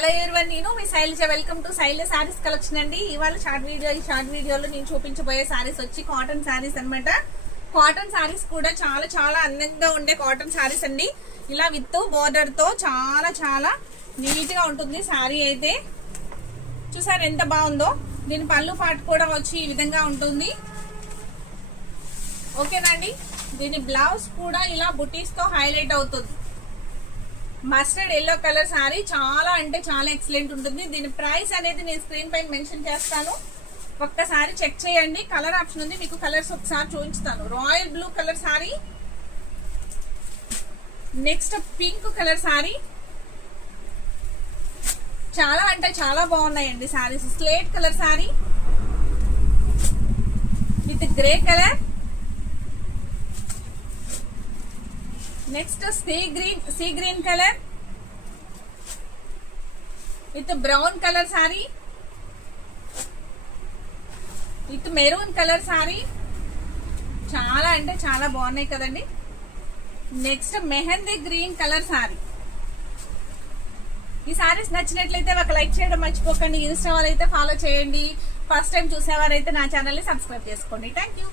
Hello everyone, నేను మీ Shailaja. Welcome to Shailaja sarees collection అండి. ఇవాళ ఈ షార్ట్ వీడియోలో నేను చూపించబోయే శారీస్ వచ్చి కాటన్ శారీస్ అన్నమాట. కాటన్ శారీస్ కూడా చాలా చాలా అందంగా ఉండే కాటన్ శారీస్ అండి. ఇలా విత్ బోర్డర్ తో చాలా చాలా నీట్ గా ఉంటుంది శారీ అయితే. చూసారు ఎంత బాగుందో. దీని పళ్ళు పాటు కూడా వచ్చి ఈ విధంగా ఉంటుంది. ఓకేనండి. దీని బ్లౌజ్ కూడా ఇలా బుటీస్ తో హైలైట్ అవుతుంది. మస్టర్డ్ ఎల్లో కలర్ శారీ చాలా అంటే చాలా ఎక్సలెంట్ ఉంటుంది. దీని ప్రైస్ అనేది నేను స్క్రీన్ పైన మెన్షన్ చేస్తాను, ఒక్కసారి చెక్ చేయండి. కలర్ ఆప్షన్ ఉంది, మీకు కలర్స్ ఒకసారి చూపిస్తాను. Royal blue colour sari, next pink colour sari. చాలా అంటే చాలా బాగున్నాయండి saris. Slate colour sari with grey colour, next sea green colour with brown colour sorry, with maroon colour sorry. చాలా అంటే చాలా బాగున్నాయి కదండి. Next mehndi green colour sorry. ఈ సారీస్ నచ్చినట్లయితే ఒక లైక్ చేయడం మర్చిపోకండి. ఇన్స్టా వాళ్ళైతే ఫాలో చేయండి. ఫస్ట్ టైం చూసేవారైతే నా ఛానల్ ని సబ్స్క్రైబ్ చేసుకోండి. Thank you.